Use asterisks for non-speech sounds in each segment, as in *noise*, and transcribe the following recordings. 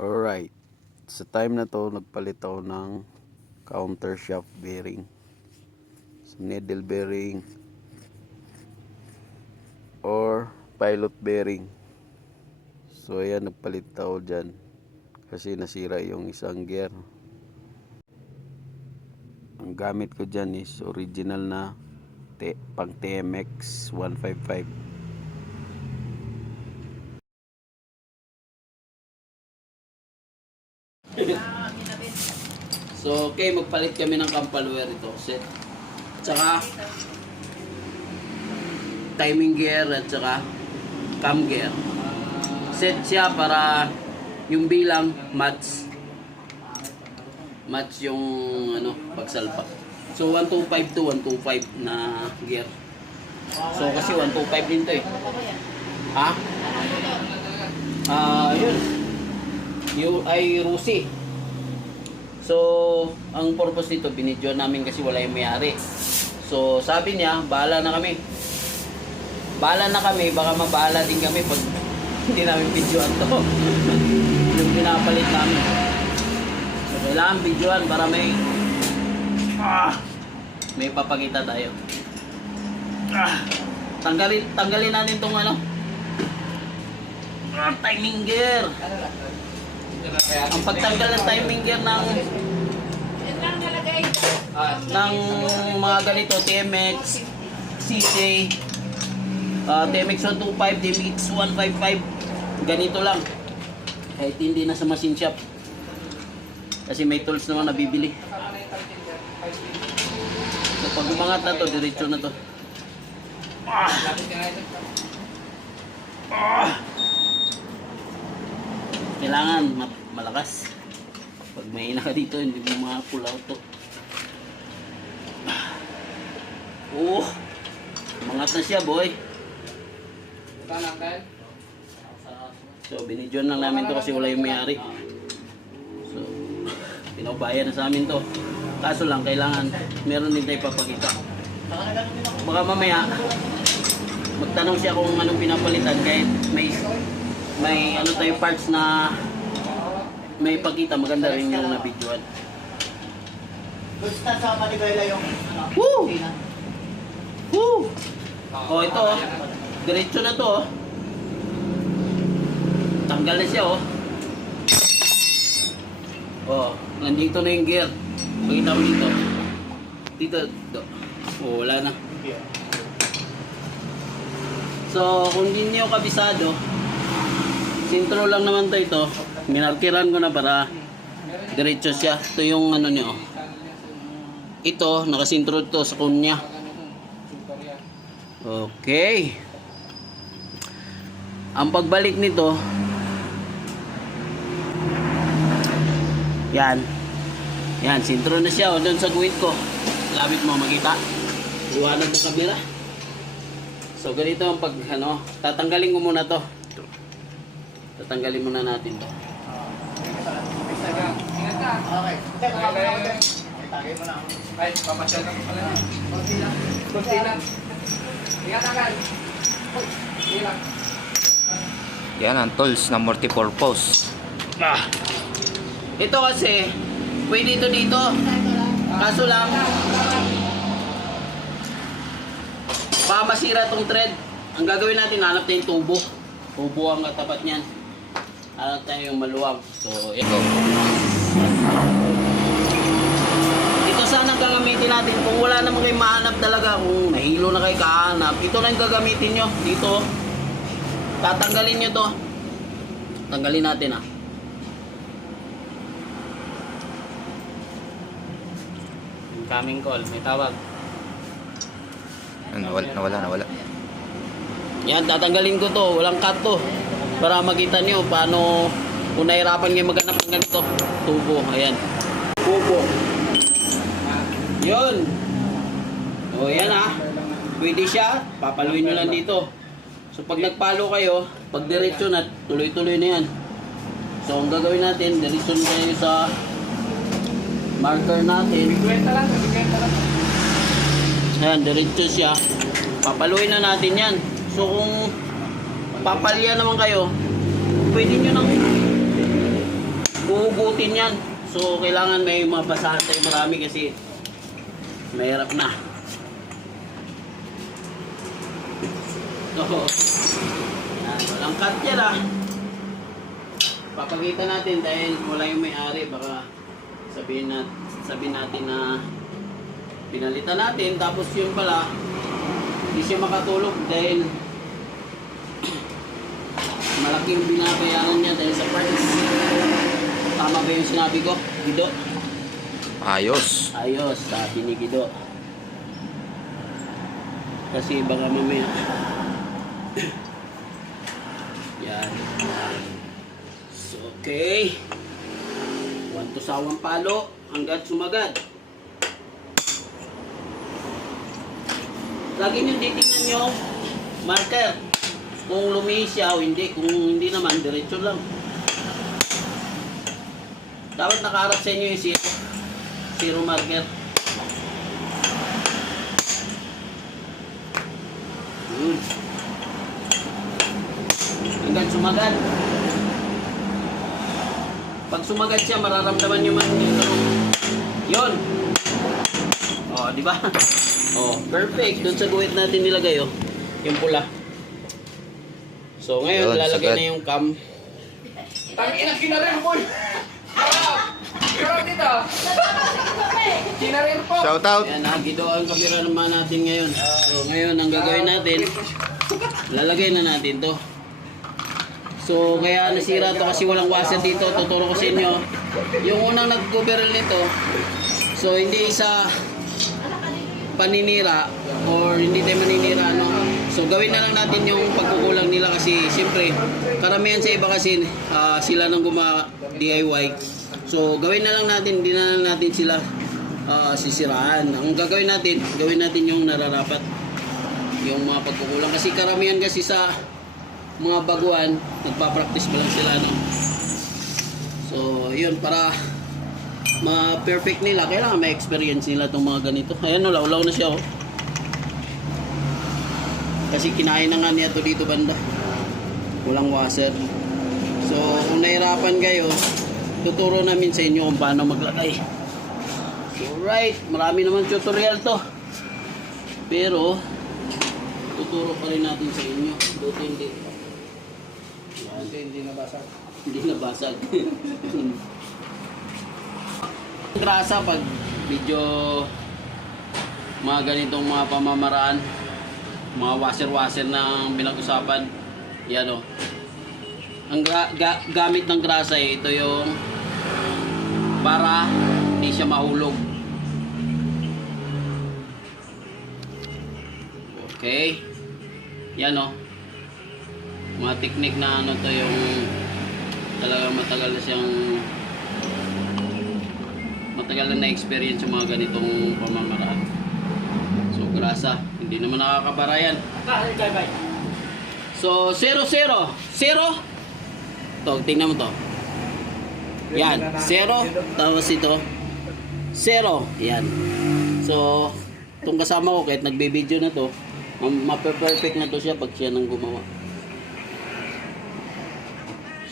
Alright. Sa time na to, nagpalit ako ng counter shaft bearing. So, needle bearing or pilot bearing. So, ayan, nagpalit ako dyan. Kasi nasira yung isang gear. Ang gamit ko dyan is original na pang TMX 155. So, okay, magpalit kami ng kampalware ito. Set. Tsaka, timing gear at saka cam gear. Set siya para yung bilang match. Match yung ano, pagsalpak. So, 125 to 125 na gear. So, kasi 125 din to eh. Ha? Ah, yun. Yung ay Rusi. So, ang purpose nito, binidyo namin kasi wala yung mayari. So, sabi niya, bahala na kami. Bahala na kami, baka mabahala din kami pag *laughs* hindi namin videoan to. *laughs* yung pinapalit namin. So, kailangan videoan para may ah, may papakita tayo. Ah, tanggalin, tanggalin natin tong ano. Ah, timing gear. Ang pagtanggal ng timing gear ng ng mga ganito, TMX, CJ, uh, TMX 125, TMX 155, ganito lang. Kahit hindi na sa machine shop. Kasi may tools naman na bibili. So pag umangat na to, diretso na to. Ah! Kailangan ma- malakas. Pag may ina ka dito, hindi mo makapull out to. Oh, umangat na siya, boy. So, binidyon lang namin to kasi wala yung mayari. So, pinabayan na sa amin to. Kaso lang, kailangan meron din tayo papakita. Baka mamaya, magtanong siya kung anong pinapalitan kahit may may ano tayo parts na may pakita maganda rin yung nabidyoan. Gusto sa Manibela yung ano, Woo! Woo! Oh, ito oh. Diretso na to oh. Tanggal na siya oh. Oh, nandito na yung gear. Pakita mo dito. Dito. dito. Oh, wala na. So, kung hindi nyo kabisado, sintro lang naman to ito. Minarkiran ko na para diretso siya. Ito yung ano nyo. Ito, nakasintro to sa kunya. Okay. Ang pagbalik nito, yan. Yan, sintro na siya. O, doon sa guwit ko. Labit mo makita. Iwanag ng kamera. So, ganito ang pag, ano, tatanggalin ko muna to. Tatanggalin muna natin to. Okay. Tagay mo na. Ay, papasyal ka pa pala. Kunti lang. Kunti lang. Ingat agad. Sige lang. Yan ang tools na multipurpose. Ah. Ito kasi, pwede ito dito. Kaso lang, baka masira tong thread. Ang gagawin natin, hanap tayong tubo. Tubo ang katapat niyan. Hanap tayo yung maluwag. So. Ito natin. Kung wala naman kayo mahanap talaga, kung nahilo na kayo kahanap, ito na yung gagamitin nyo. Dito, tatanggalin nyo to. Tanggalin natin ah. Incoming call, may tawag. Ano, nawala, nawala, nawala. Yan, tatanggalin ko to. Walang cut to. Para makita nyo paano kung nahirapan kayo maghanap ng ganito. Tubo, ayan. Tubo. Yun. O, yan ah. Pwede siya. Papaluin nyo lang dito. So, pag nagpalo kayo, pag diretso na, tuloy-tuloy na yan. So, ang gagawin natin, diretso na kayo sa marker natin. Bigwenta lang, bigwenta lang. Ayan, diretso siya. Papaluin na natin yan. So kung papalya naman kayo, pwede nyo nang hugutin yan. So, kailangan may mabasahan tayo marami kasi mahirap na. So, yan, walang yan ah. Papakita natin dahil wala yung may-ari. Baka sabihin, nat sabihin natin na pinalitan natin. Tapos yun pala, hindi siya makatulog dahil malaki yung binabayaran niya dahil sa parts. Tama ba yung sinabi ko? Gido? Ayos. Ayos, sabi ni Gido. Kasi baka mamaya. *coughs* Yan. So, okay. One to sawang palo hanggat sumagad. Lagi nyo titingnan yung marker. Kung lumihis siya o hindi. Kung hindi naman, diretso lang. Dapat nakaharap sa inyo yung zero. Zero marker. Yun. Hanggang sumagad. Pag sumagad siya, mararamdaman nyo man yung tanong. Yun. Oh, di ba? *laughs* Oh, perfect. Doon sa guhit natin nilagay, oh. Yung pula. So, ngayon, Yun, lalagay na yung cam. Tangin ang kinarin po. *laughs* Sarap. Dito. Kinarin po. Shout out. Ayan, ha, Gido ang kamera naman natin ngayon. So, ngayon, ang gagawin natin, lalagay na natin to. So, kaya nasira to kasi walang washer dito. Tuturo ko sa inyo. Yung unang nag-cover nito, so hindi sa paninira or hindi tayo maninira, no? So, gawin na lang natin yung pagkukulang nila kasi siyempre, karamihan sa iba kasi ah, sila nang guma DIY. So, gawin na lang natin, hindi na lang natin sila ah, sisiraan. Ang gagawin natin, gawin natin yung nararapat. Yung mga pagkukulang. Kasi karamihan kasi sa mga baguhan, nagpa-practice pa lang sila, no? So, yun, para ma-perfect nila, kailangan may experience nila itong mga ganito. Ayan, no, laulaw na siya, oh. Kasi kinain na nga niya to dito banda. Walang washer. So, kung nahirapan kayo, tuturo namin sa inyo kung paano maglagay. Alright, marami naman tutorial to. Pero, tuturo pa rin natin sa inyo. Buti hindi. Yan, Hindi, hindi nabasa. hindi nabasag. *laughs* Grasa pag medyo mga ganitong mga pamamaraan, mga washer-washer na pinag-usapan, yan o. Ang gra- ga- gamit ng grasa eh, ito yung para hindi siya mahulog. Okay. Yan o. Mga technique na ano to yung talagang matagal na siyang matagal na na-experience yung mga ganitong pamamaraan. So, grasa. Hindi naman nakakabara yan. So, 0, 0. 0. To, tingnan mo to. Yan. 0. Tapos ito. 0. Yan. So, itong kasama ko, kahit nagbe-video na to, ma- mape-perfect na to siya pag siya nang gumawa.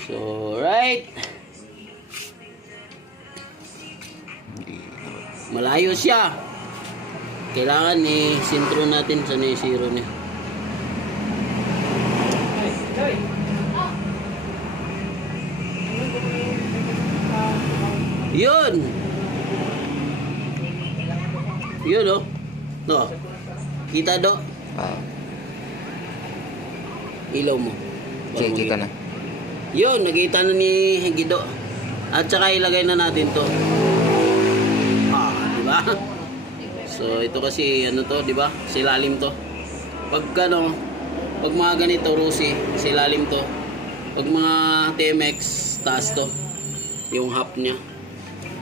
So, right. Malayo siya. Kailangan ni sintro natin sa ni zero niya. Yun. Yun oh. No. Kita do. Ah, Ilaw mo. okay, kita na. Yun, nakita na ni Gido. At saka ilagay na natin to. Ah, di ba? *laughs* So, ito kasi ano to, di ba? Silalim to. Pag ano, pag mga ganito, Rusi, silalim to. Pag mga TMX, taas to. Yung half niya.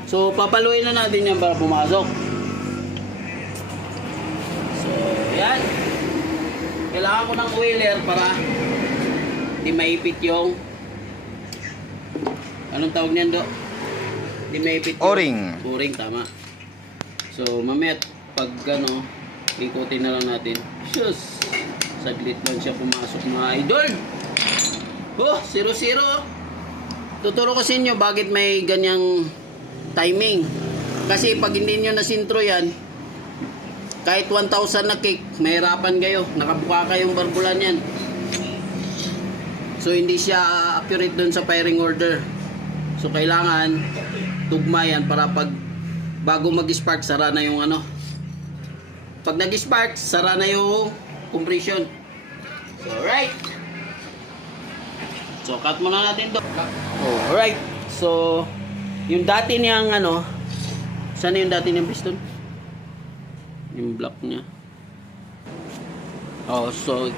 So, papaluin na natin yan para pumasok. So, yan. Kailangan ko ng oiler para di maipit yung Anong tawag niyan, Do? Di maipit yung- O-ring. O-ring, tama. So, mamaya, pag ano, ikutin na lang natin. Shush! Saglit lang siya pumasok mga idol. Oh, 0-0. Tuturo ko sa inyo bakit may ganyang timing. Kasi pag hindi nyo nasintro yan, kahit 1,000 na cake, mahirapan kayo. Nakabuka kayong barbulan yan. So hindi siya accurate dun sa firing order. So kailangan tugma yan para pag bago mag-spark, sara na yung ano. Pag nag-spark, sara na yung compression. So, alright. So, cut muna natin to. Alright. So, yung dati niyang ano, saan yung dati niyang piston? Yung block niya. Oh, so,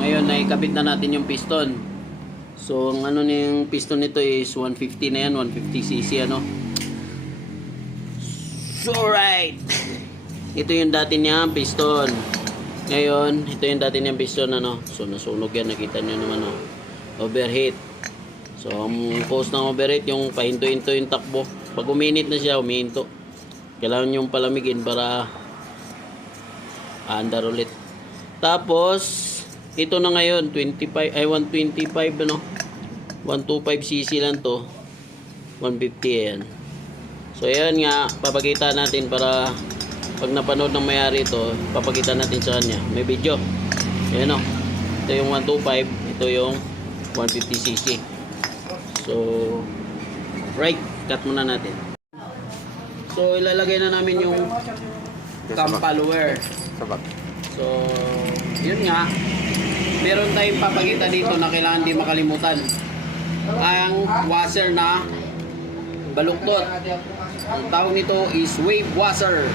ngayon, naikabit na natin yung piston. So, ang ano niyang piston nito is 150 na yan, 150cc ano. So, right. Ito yung dati niya piston. Ngayon, ito yung dati niyang piston ano. So, nasunog yan. Nakita niyo naman oh. Overheat. So, ang cause ng overheat, yung pahinto-hinto yung takbo. Pag uminit na siya, umihinto. Kailangan yung palamigin para andar ulit. Tapos, ito na ngayon, 25, ay 125 ano. 125cc lang to. 150 yan. So, yan nga, papakita natin para pag napanood ng mayari ito, papakita natin sa kanya. May video. Ayan o. Ito yung 125, ito yung 150cc. So, right, cut muna natin. So, ilalagay na namin yung cam follower. Sabag. So, yun nga. Meron tayong papakita dito na kailangan di makalimutan. Ang washer na baluktot. Ang tawag nito is wave washer.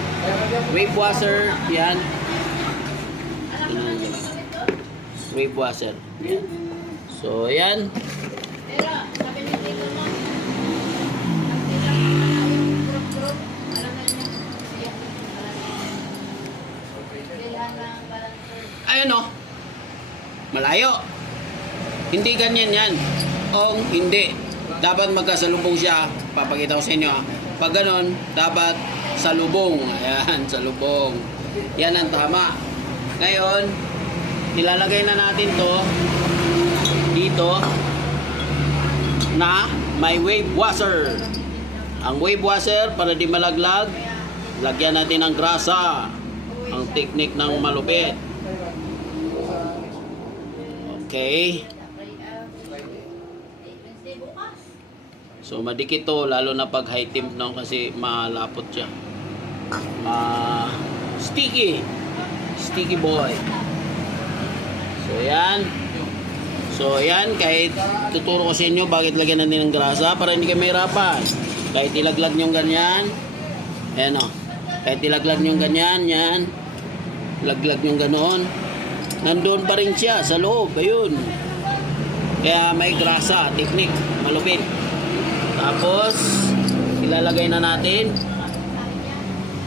Wave washer, yan. Wave washer. Yan. So, yan. Ayun o. Malayo. Hindi ganyan yan. O hindi. Dapat magkasalubong siya. Papakita ko sa inyo. ah. Pag ganon, dapat salubong. Ayan, *laughs* salubong. Yan ang tama. Ngayon, nilalagay na natin to dito na may wave washer. Ang wave washer, para di malaglag, lagyan natin ng grasa. Ang technique ng malupit. Okay. So madikit to lalo na pag high temp no kasi malapot siya. Ma sticky. Sticky boy. So yan. So yan kahit tuturo ko sa inyo bakit lagyan natin ng grasa para hindi kayo mahirapan. Kahit ilaglag nyo ganyan. Ayan o. Kahit ilaglag nyo ganyan, yan. Laglag nyo ganoon. Nandun pa rin siya sa loob. Ayun. Kaya may grasa, technique, malupit. Tapos, ilalagay na natin.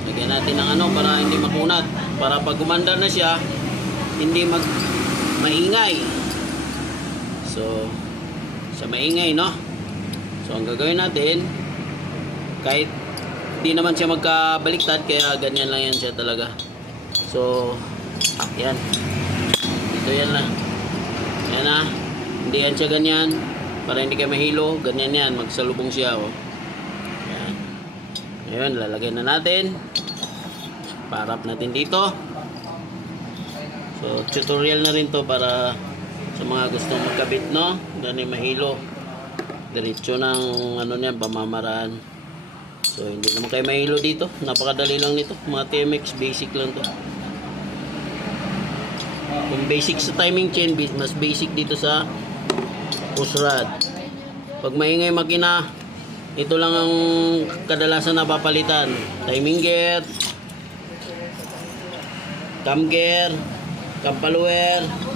Lagyan natin ng ano para hindi makunat. Para pag gumanda na siya, hindi mag maingay. So, sa maingay, no? So, ang gagawin natin, kahit di naman siya magkabaliktad, kaya ganyan lang yan siya talaga. So, yan. Dito yan lang. Yan na. Hindi yan siya ganyan. Para hindi kayo mahilo. Ganyan yan. Magsalubong siya. Oh. Yan. Ngayon, lalagay na natin. Parap natin dito. So, tutorial na rin to para sa mga gustong magkabit, no? Hindi mahilo. Diretso ng ano niyan, pamamaraan. So, hindi naman kayo mahilo dito. Napakadali lang nito. Mga TMX, basic lang to. Kung basic sa timing chain, mas basic dito sa push. Pag maingay makina, ito lang ang kadalasan na papalitan. Timing gear, cam gear, cam follower,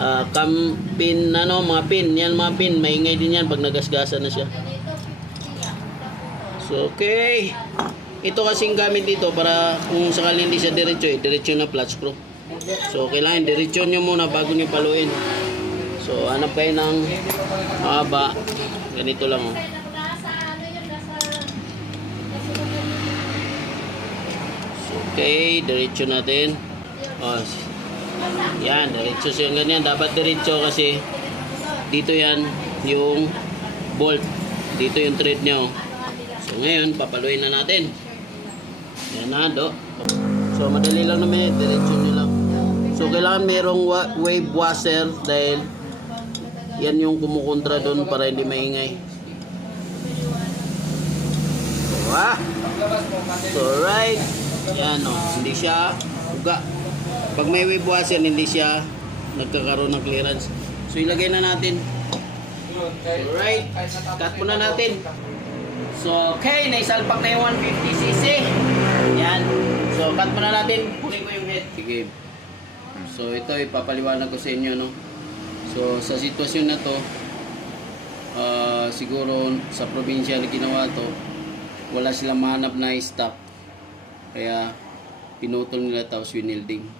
ah, cam pin, ano, mga pin. Yan mga pin, maingay din yan pag nagasgasan na siya. So, okay. Ito kasing gamit dito para kung sakali hindi siya diretso eh, diretso na clutch pro. So, kailangan diretso nyo muna bago nyo paluin. So, hanap kayo ng mahaba. Ganito lang oh. So, okay, diretso natin. Oh, yan, diretso siya ganyan. Dapat diretso kasi dito yan yung bolt. Dito yung thread niya. oh. So ngayon, papaluin na natin. Yan na, do. So madali lang naman, diretso nyo lang. So kailangan merong wa- wave washer dahil yan yung kumukontra doon para hindi maingay. So, ah. So right. Yan o, hindi siya uga. Pag may wave washer, hindi siya nagkakaroon ng clearance. So ilagay na natin. So right. Cut muna natin. So okay, naisalpak na yung 150cc. Yan. So cut muna natin. Kunin ko yung head. Sige. So ito ipapaliwanag ko sa inyo no. So sa sitwasyon na to, ah, siguro sa probinsya na ginawa to, wala silang mahanap na stock. Kaya pinutol nila tapos winilding.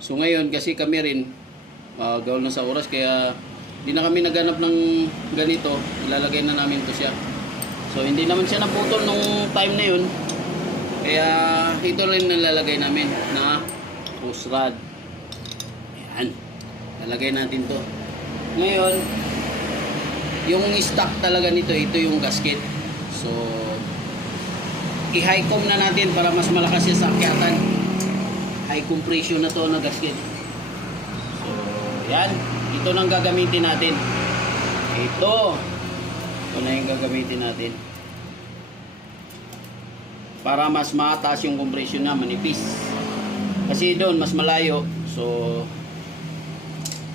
So ngayon kasi kami rin uh, gawal na sa oras kaya hindi na kami naghanap ng ganito, ilalagay na namin to siya. So hindi naman siya naputol nung time na yun. Kaya ito rin nalalagay namin na post rod. Yan. Lalagay natin to. Ngayon, yung stock talaga nito, ito yung gasket. So, i-high comb na natin para mas malakas siya sa High compression na to na gasket. So, yan. Ito nang gagamitin natin. Ito. Ito na yung gagamitin natin. Para mas mataas yung compression na manipis. Kasi doon mas malayo. So,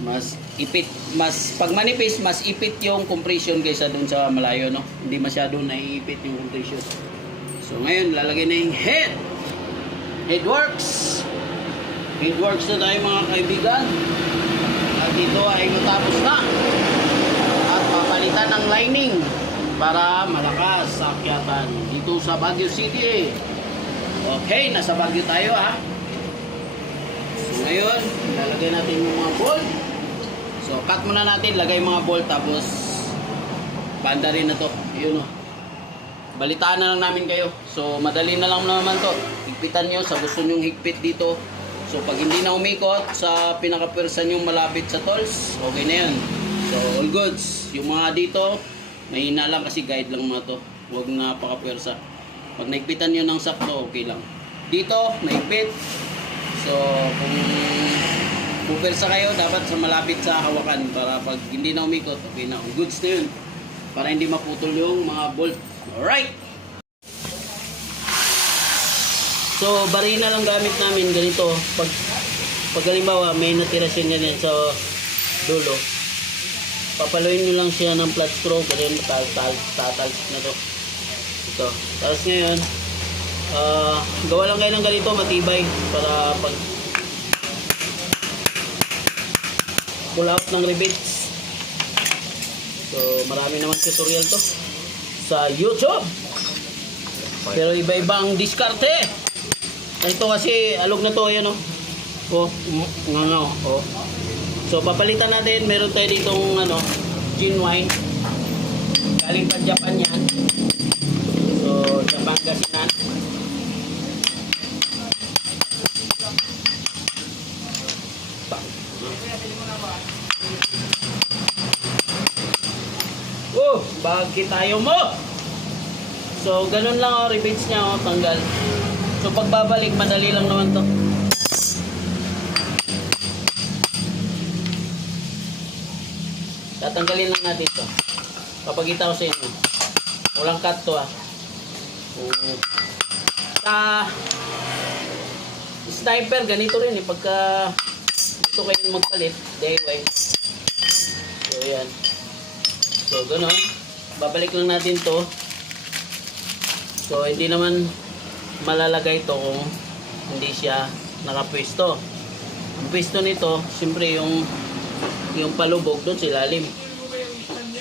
mas ipit mas pag manipis mas ipit yung compression kaysa dun sa malayo no hindi masyado naiipit yung compression so ngayon lalagay na yung head head works head works na tayo mga kaibigan at ito ay matapos na at papalitan ng lining para malakas sa akyatan dito sa Baguio City okay nasa Baguio tayo ha So ngayon, lalagay natin yung mga bolt. So cut muna natin, lagay mga bolt tapos banda rin na to. Yun o. Balitaan na lang namin kayo. So madali na lang naman to. Higpitan nyo sa gusto nyong higpit dito. So pag hindi na umikot sa pinakapwersa nyong malapit sa tolls, okay na yan. So all goods. Yung mga dito, mahina lang kasi guide lang mga to. Huwag na pakapwersa. Pag naigpitan nyo ng sakto, okay lang. Dito, naigpit. So, kung pupwersa kayo, dapat sa malapit sa hawakan para pag hindi na umikot, okay na. Goods na yun. Para hindi maputol yung mga bolt. Alright! So, barina lang gamit namin ganito. Pag, pag halimbawa, may natira siya ganyan sa dulo. Papaluin nyo lang siya ng flat stroke. Ganyan, tal, tal, tatalsik na to. Ito. Tapos ngayon, Ah, gawa lang kayo ng ganito matibay para pag pull out ng rivets. So, marami naman tutorial to sa YouTube. Pero iba-iba ang diskarte. Ito kasi alog na to, yan oh. Oh, mm, nga oh. So, papalitan natin. Meron tayo ditong ano, gin wine. Galing pa Japan yan. So, Japan gasinan. Oh, bagi tayo mo. So, ganun lang oh, rivets niya oh, tanggal. So, pagbabalik, madali lang naman to. Tatanggalin lang natin to. Papagita ko sa inyo. Walang cut to ah. Oh. Sa sniper, ganito rin eh. Pagka gusto kayo magpalit, DIY. So, yan. So, gano'n. Babalik lang natin to. So, hindi naman malalagay to kung hindi siya nakapwesto. Ang pwesto nito, siyempre yung yung palubog doon sa ilalim.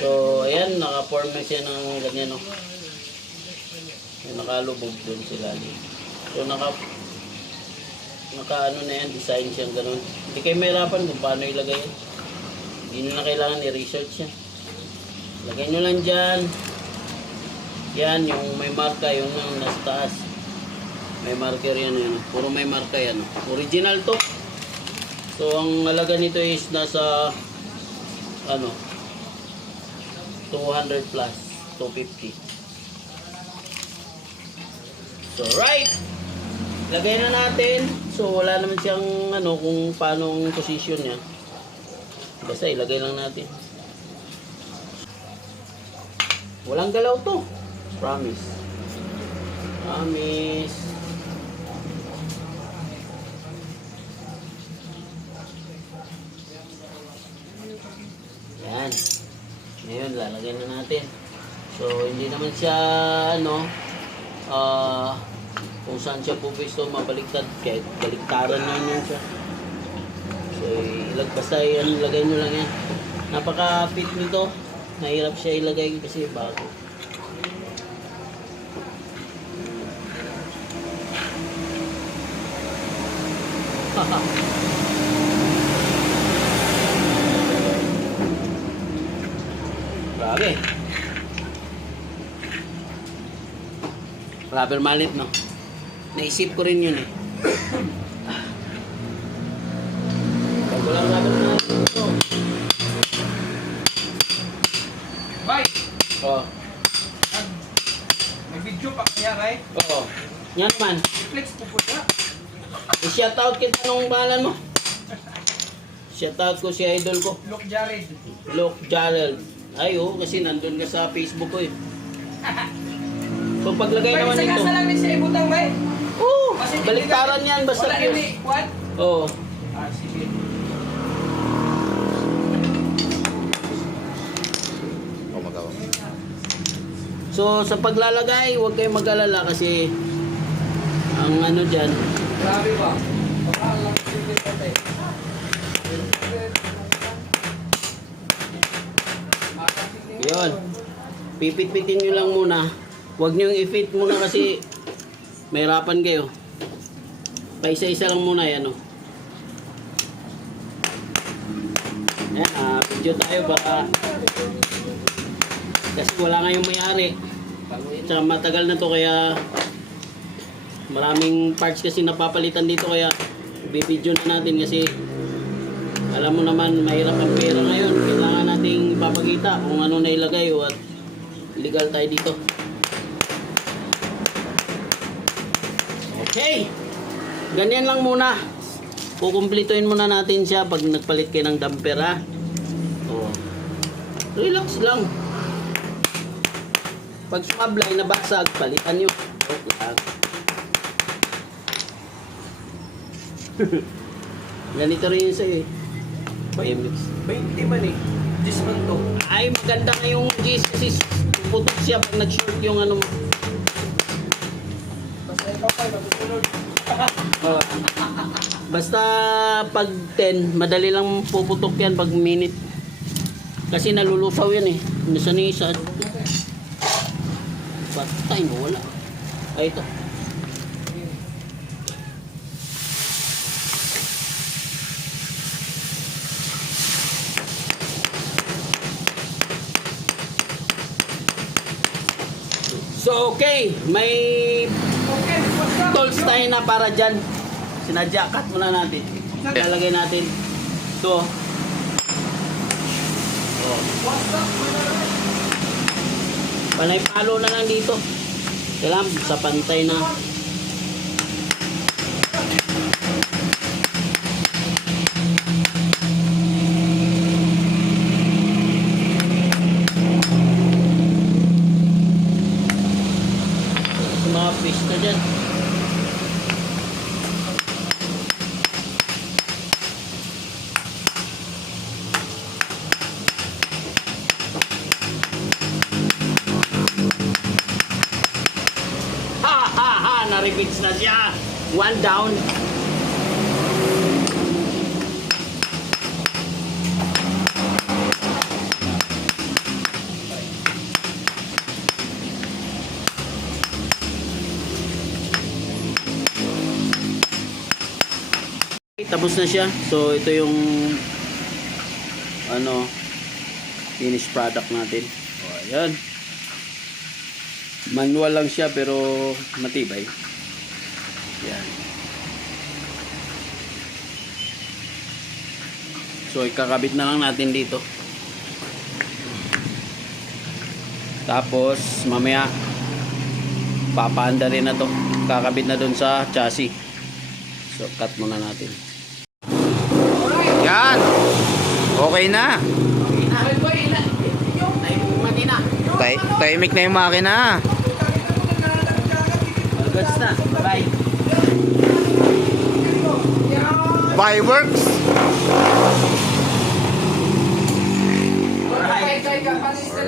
So, ayan, naka-form na siya ng ganyan, no. Yung nakalubog doon sa ilalim. So, naka naka ano na yan, design siyang ganun. Hindi kayo mahirapan kung paano ilagay yan. Hindi na kailangan i-research yan. Lagay nyo lang dyan. Yan, yung may marka, yung nang nasa taas. May marker yan, yan. Puro may marka yan. Original to. So, ang halaga nito is nasa, ano, 200 plus. 250. So, right. Lagay na natin. So, wala naman siyang ano kung paano ang position niya. Basta ilagay lang natin. Walang galaw to. Promise. Promise. Yan. Ngayon, lalagyan na natin. So, hindi naman siya, ano, ah, kung saan siya pupwesto mabaliktad, kahit baliktaran na yun siya. So, ilag, basta yan, ilagay nyo lang yan. Napaka-fit nito. Nahirap siya ilagay kasi bago. *laughs* Grabe. Rubber mallet, no? Naisip ko rin yun eh. Pag walang rubber mallet, ito. Bay, Oh, may video pa kaya kay? oo. Yan naman. Flex po po siya. I-shoutout kita nung balan mo. *laughs* Shoutout ko si idol ko. Look Jared. Look, Jarrell. Ay, oo, kasi nandun ka sa Facebook ko eh. *laughs* So, paglagay naman sa ito. kasa lang ni siya ibutang bay. Oo, Kasi hindi baliktaran yan, basta Wala fuse. ni what? Oo. Ah, sige. O magawa. So, sa paglalagay, huwag kayong mag-alala kasi ang ano dyan, Grabe ba? Baka lang. Yun. Pipit-pitin nyo lang muna. Huwag nyo i-fit muna kasi mahirapan kayo. Paisa-isa lang muna yan, oh. Yan, ah, video tayo para kasi wala ngayong may-ari. Tsaka matagal na to kaya maraming parts kasi napapalitan dito kaya bibidyo na natin kasi alam mo naman mahirap ang pera ngayon kailangan nating ipapakita kung ano na ilagay o at legal tayo dito. Okay. Ganyan lang muna. Kukumplituin muna natin siya pag nagpalit kayo ng damper ha? Oh. relax lang. Pag sumablay na basag palitan nyo. Okay lang. *laughs* Ganito rin yun sa'yo eh. MX. 20 man eh. This man to. Ay, maganda na yung GS kasi putok siya pag nag-short yung ano. Basta ikaw pa, matutunod. *laughs* Basta pag 10, madali lang puputok yan pag minute. Kasi nalulusaw yan eh. Nasa ni isa. Patay, wala. Ay, ito. So, okay. May tools tayo na para dyan. Sinadya, cut muna natin. Lalagay natin. Ito. Oh. Panay palo na lang dito. Kailangan sa pantay na. Sa mga pista dyan. Ha ha ha! Na-repeats na siya. One down. Tapos na siya. So ito yung ano finished product natin. O, ayan. Manual lang siya pero matibay. Yan. So ikakabit na lang natin dito. Tapos mamaya papaanda rin na to. Kakabit na dun sa chassis. So cut muna natin. Yan. Okay na. Tay tahimik na yung makina. Bye-bye. na. Bye. Fireworks. Bye.